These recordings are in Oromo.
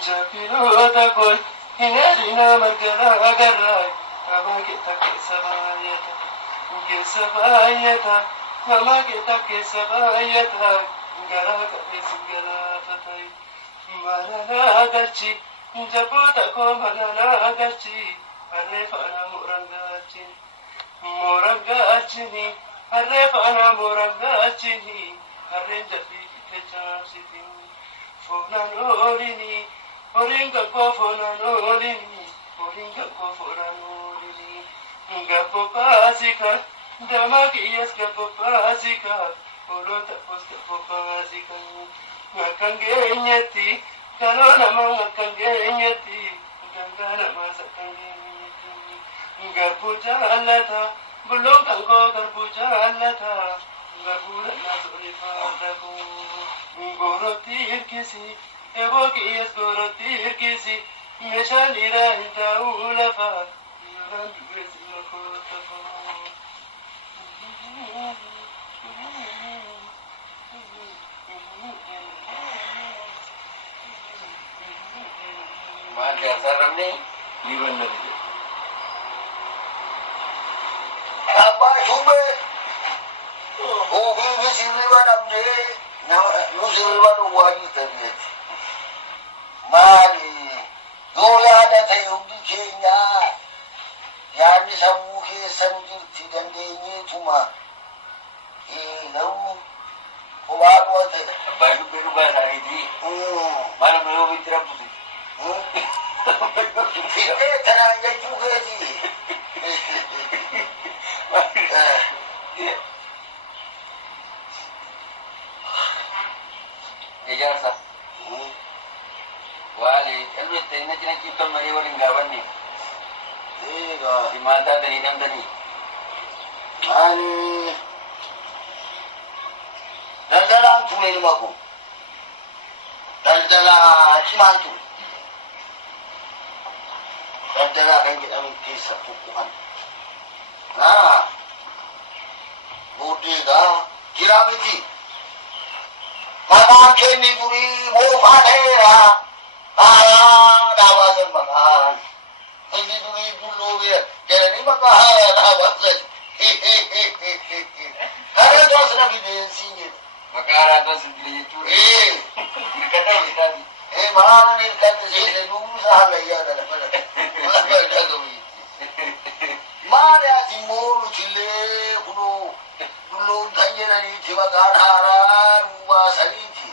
Jabinoota koi hinedina margala agarrai amageta kesabayeta amageta kesabayeta garaga esingala fatai manana gachi jabota ko manana gachi arefana morangachini arefana morangachini arrenjafi techasiti fonanorini Oringa ko fonanorini oringa ko fonanorini gapo pasika damakiyas gapo pasika olota pos gapo pasika ngakangenyati kalona mangakangenyati gangana masakangenyati gapo jalata bulong kango gapo jalata gapura nasuri fadaku goroti kisi Evoki escoroti kisi meshalira hinta ulafa yurandu esino kotafa Mari asaram ni liwan na dito Apa chube Obi bisiliwan amde na nusilwan wani tabiyati Mali, dola da ta yi Kenya, ya ni samu ke san jirti dan da yi tuma. Lau, ko ba ko ta ba shi ko ba tare di. Malam ne obi tira puti. Fitte tana ya tuke di. Ya sa. Wali, elbet ina kita mari waling gawan ni. Di mata dari nam dari. Ani. Daldala tu ni maku. Daldala cimantu. Daldala kan kita minta satu kuan. Nah. Bodega kiramiti. Mama keni buri mo fatera. Dawasan makan. Ini dulu ya. Jadi makan dawasan. Karena terus lagi di sini. Makanan terus di itu. Kata tadi. Mana ni kata sini dulu sahaja ya ada pada. Mana si mulu cile dulu tanya ni cuma kaharan muasani ti.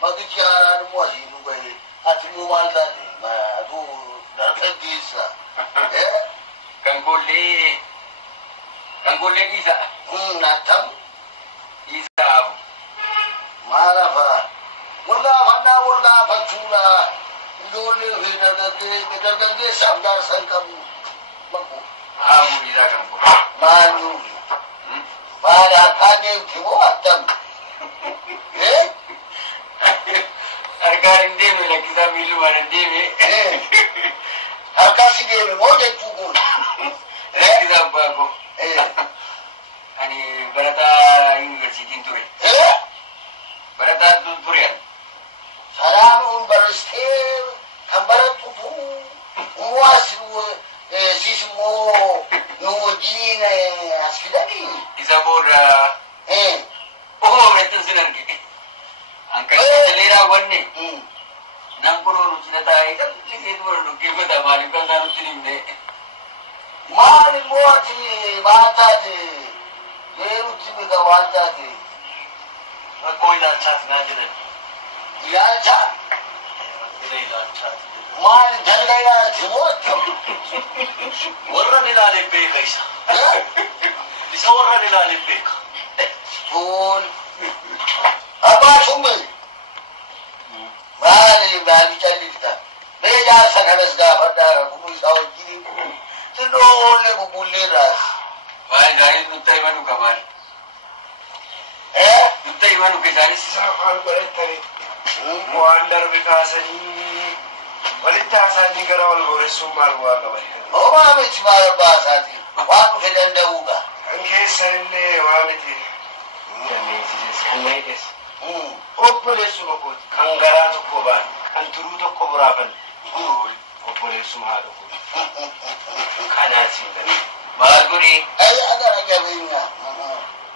Bagi kaharan muasini nubai. Ati mo malta di, atu narkadisa. Kangkuli isa. Natam isa. Malafa. Wala patula. Dole hina dati sabda sangkamu. Maku. Amu ira kampo. Manu. Para kanye kimo atam. Arkarin demi lagi sambil luar demi. Arkasi demi mau jadi tukun. Kita bago. Ani berata universiti turi. Berata turian. Salam baristir, kambarat tutu. Uas sismo nujina askidani. Isabora. Oh, betul sinargi. Angkat selera warni. Nampuru lucina tahu kan? Itu baru kita dah malu kan kalau lucina ni. Malu buat ni, baca ni. Ye lucina kita baca ni. Kau ini lancar saja ni. Lancar? Ini lancar. Malu jangan lah semua tu. Orang ni lalai peka isa. Isa orang ni lalai peka. Pun. Apa cuma? Mari balik jadi kita. Beja sekarang sekarang dah bukan sahaja kiri bukan. Tolong boleh ras. Baik dari nutai mana kamar? Nutai mana kesana? Siapa berat tadi? Muandar bekasani. Walita asani karawal boleh sumber buat kamar. Oh, mana cuma bahasa ni. Waktu sedang dah uga. Angkes seni, mana ti? Jadi sih, seni es. obboleessuma koo kan garaa tokko baan kan turuu tokko biraafan obboleessuma haadha koo kanaas hin gani maal godhee agara gabeenya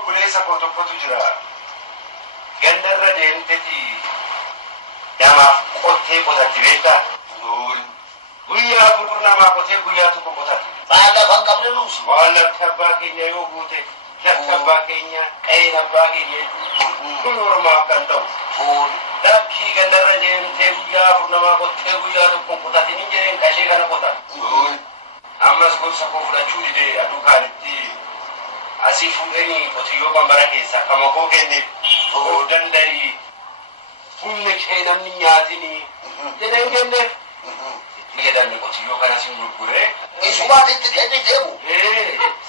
obboleessa koo tokkotu jira gandarra deemteeti namaaf qottee qotatti beektaa guyyaa afur namaa qotee guyyaa tokko qotatti baala kan qabne nuusi waan akka abbaa keenya yoo guute lakka abbaa keenya qe'een abbaa keenya kun ormaaf kan ta'u lakkii gandarra deemtee guyyaa afur namaa qottee guyyaa tokko qotatin hin jedheen qashee kana qotan ammas gorsa koo fudhachuu didee aduu kaanitti asii fuudhanii qotiyyoo qambara keessaa kama koo kenneef danda'ii humni kee namni nyaatini jedheen kenneef itti jedhamne qotiyyoo kanas hin gurguree isumaatitti jedhe deemu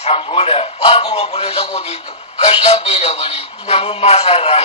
samboodha waan kun obboleessa kootii kashlabbeedha malee namummaa isaarraa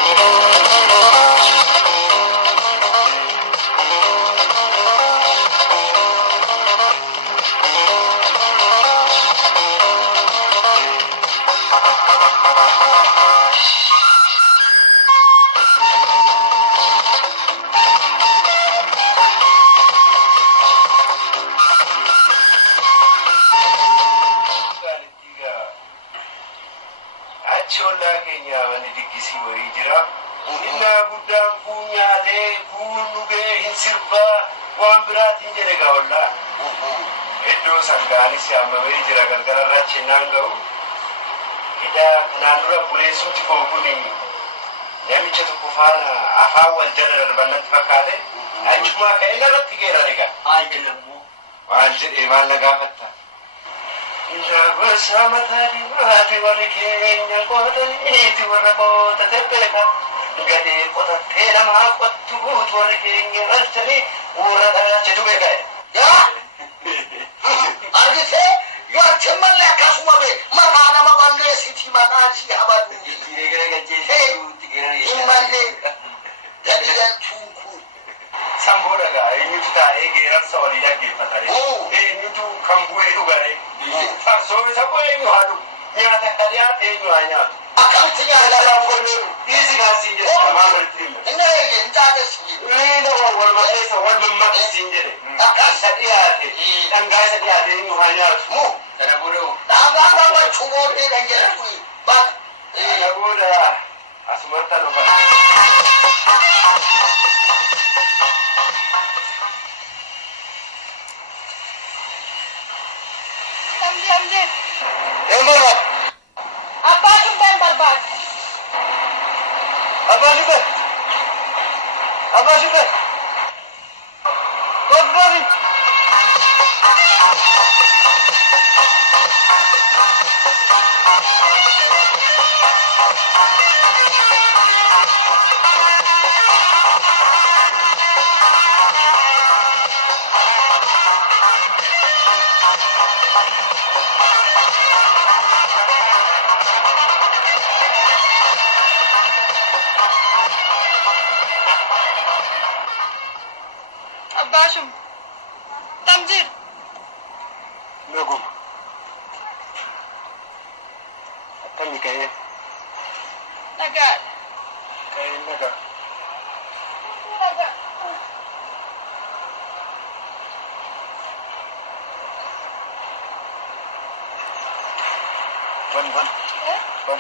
Chola Kenya wani digisi wari jira inna guddaan kun nyaatee kun dhugee hin sirbaa waan biraatiin jedhe gaawalla iddoo sangaanis yaamamee jira gargararra chinaan ga'u ida kanaan dura buleessumti koo kun namicha tokko faana afaan wal jala darbannatti fakkaate achumaa ka'e narratti geera riga maal jedhee maal na gaafatta Inja matadi mati warikenya qotaniiti warra qotate beeka gadee qotattee namaa qottuut warikenya galchanii warra dhagaachetu beeka argitee yoo achi malee akkasuma bee maqaa nama balleessiti maqaa si habanne hin malee gadi galchuun kun samboodha gaa eenyutu taa'ee geerarsa walii dhaggeeffatare eenyutu kan bu'ee dhugare farsoo isa bu'ee eenyu haa dhugu nyaata kadhiyaate eenyu haa nyaatu akkamitti nyaata raaffanneeru dhiisi gaasiin jedhe namaa walitti himu inni eegee hin taatessi nama wal maqeessa wal mammaqisiin jedhe isa dhiyaate dhangaa isa dhiyaate eenyu haa nyaatu kana booda dhangaa gammachuu booddee dhan jedhu kana booda asumatti dhufa Amjad. Ember. Apa sumpah barbar? Apa sudah? Apa sudah? Kau beri. Abbashum. Tamjir. Nagum. Attami ka'ee. Nagaa. Ka'ee nagaa. Nagaa. Ban. Ban.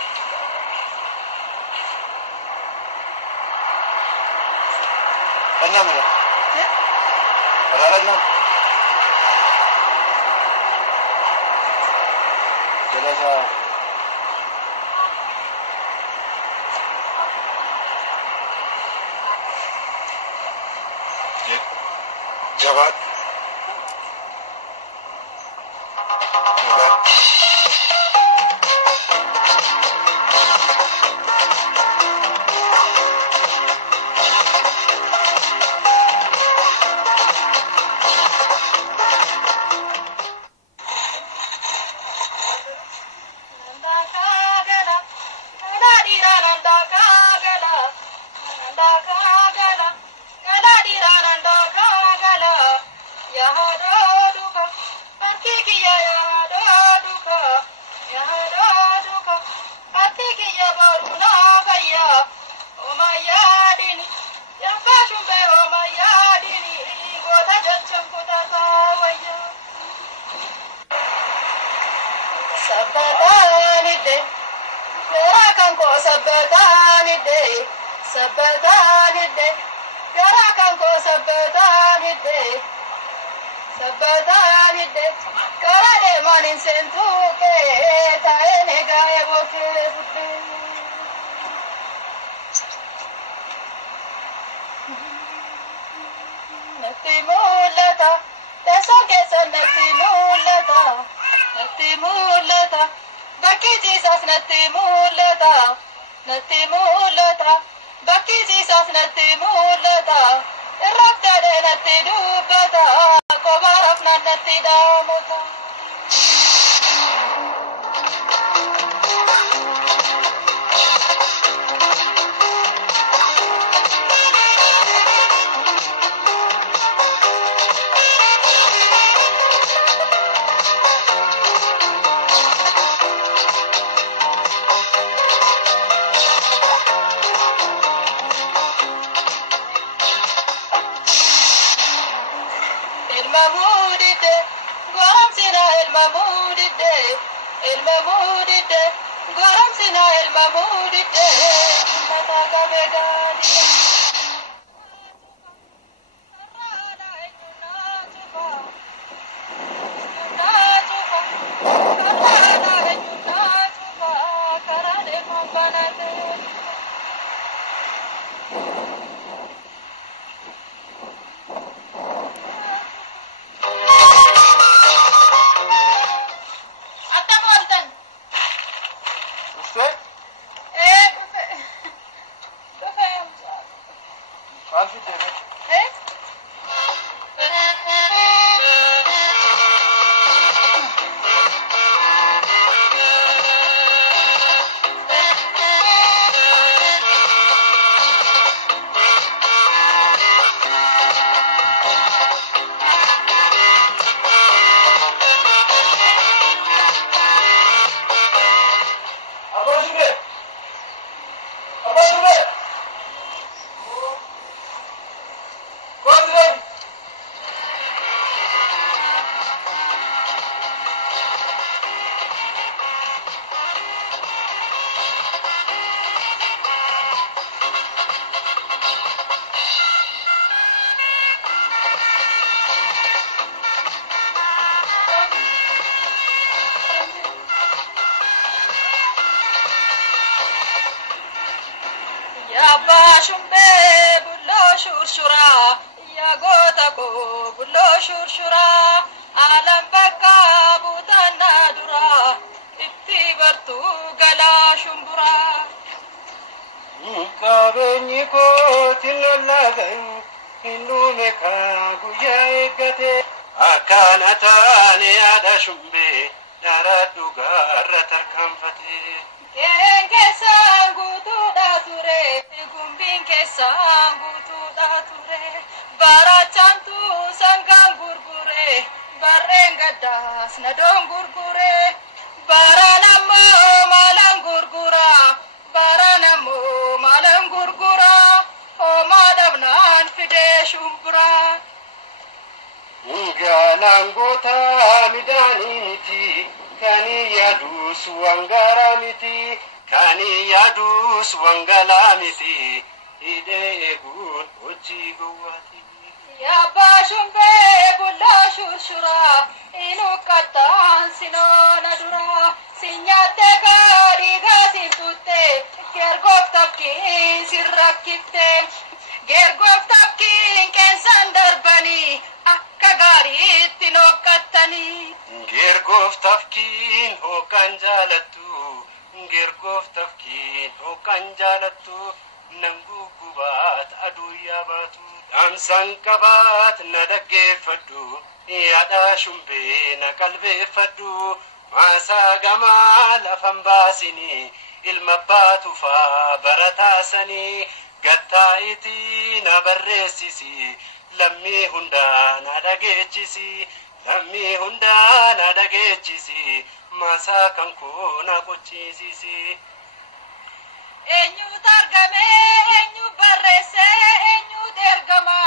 Enam ya? Berapa enam? Jelas Jabat. Oh my God. sabbataan hidde sabbataan hidde garaa kan koo sabbataan hidde sabbataan hidde karaa deemaan hin seentuu kee taa'een egaa eeboo kee fudhe. Natti mul'ata teessoon keessan natti mul'ata bakki jiisaas natti mul'ata bakki jiisaas natti mul'ata irraabdaadhee natti dubbata kophaa rafnaan natti dhaamuta. Shumbe bullo shurshura ya gota ko bullo shurshura alam bakka butanna dura itti bartu gala shumbura kabeni ko tillagan inume ka guya egate akanatane ada shumbe daradu garra tarkamfate kenge sangutu da ture gumbin ke sangutu da ture barachantu sangang gurgure barenga das na dong gurgure baranamo malang gurgura o madabnan fide shumbura Ganangota midaniti kani yadus wangaramiti kani yadus wangalamiti ide egun ochi gowati ya bashumbe bulla shurshura inu katan sinona dura sinyate gadi gasintute gergoftapkin sirrakite gergoftapkin kensan darbani akka gaariitti nokkatani gergoftapkin hokan jalattu nangu gubat adu yabatu amsan kabat nadaggeeffadhu yaada shumbe na qalbeeffadhu masa gama lafan baasini ilma baatu fa barataasani gattaa'iti na barreessisi lammii hundaa na dhageechisi maasaa kan koo na qochiisisi eenyu targame eenyu barreesse eenyu dergama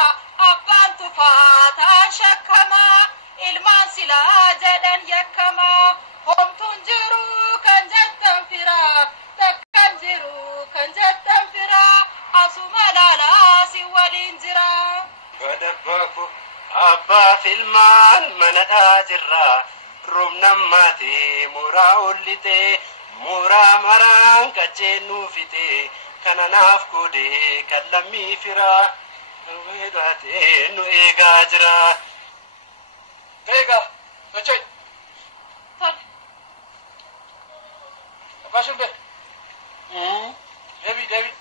abbaan tufaataan shakkama ilmaan silaa jedhan yakkama homtuun jiru kan jettan fira takkan jiru Abbaa filmaan manadhaa jirra rumnan maatee mooraa ollitee mooraa maraan qajeennuu fitee kana naaf godhee kan lammii firaa weedaatee nu eegaa jira. Eegaa socho'i. Abbaa Shumbee. Deebii.